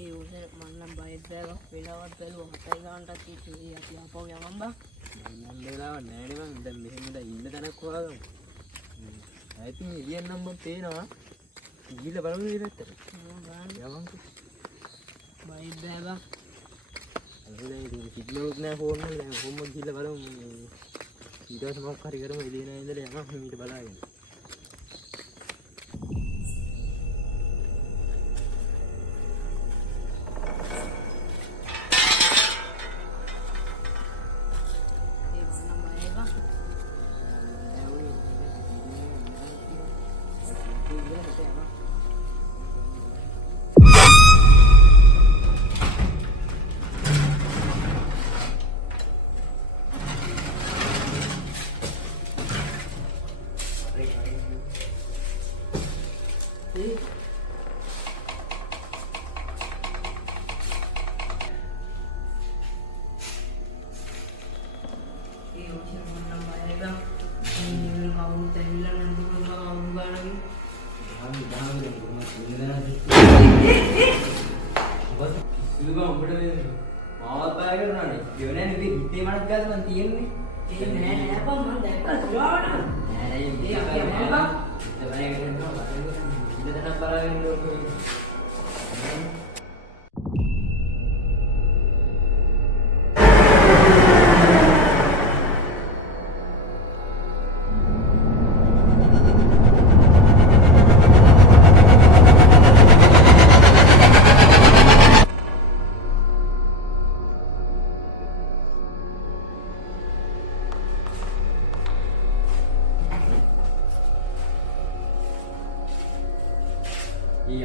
ඒ උසේ මන්නම් bike driver වෙලාවත් බැලුවා මතයි ගන්නටත් කිව්වේ අපි ආපහු යමන් බා මම වෙලාව නෑ නේ මං දැන් මෙහෙම ඉන්න තැනක් හොයාගමු. ඇයි මේ එළියෙන් නම් මම පේනවා. ගිහලා බලමු මේ පැත්තට. යවන්කෝ. බයික් ඩ්‍රයිවර් අරගෙන ඉතින් සිග්නල්ස් නෑ ෆෝන් එක නෑ කොහොමද ගිහලා බලමු. ඊට පස්සේ මොකක් හරි කරමු එළියේ නෑ ඉඳලා යමන් ඊට බලාගෙන.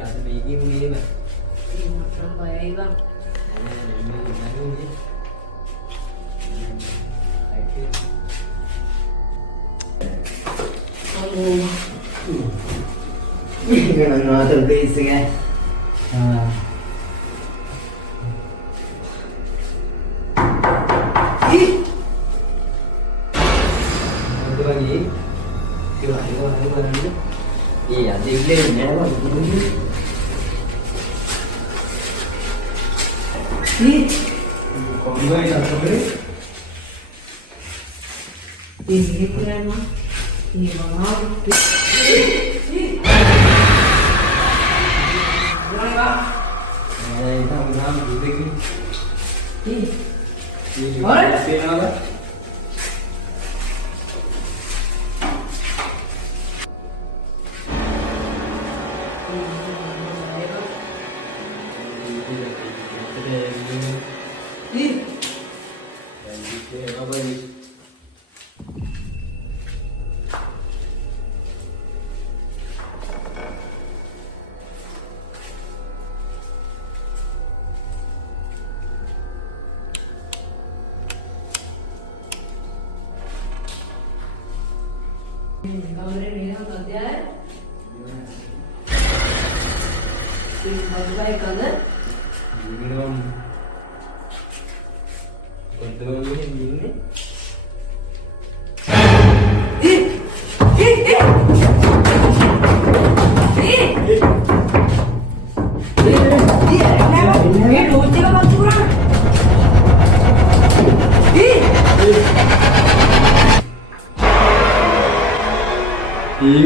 ada begini nih bang. Ini macam bayi bang. Ini kan ada basic ya. Itu lagi. Iya, dia ini keren mah. Ini banget.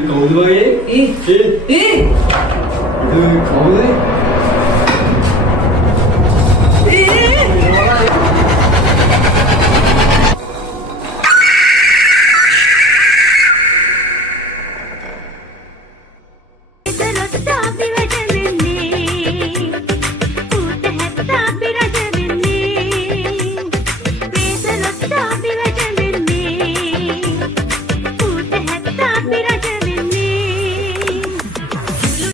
kau tu itu kau tu. Be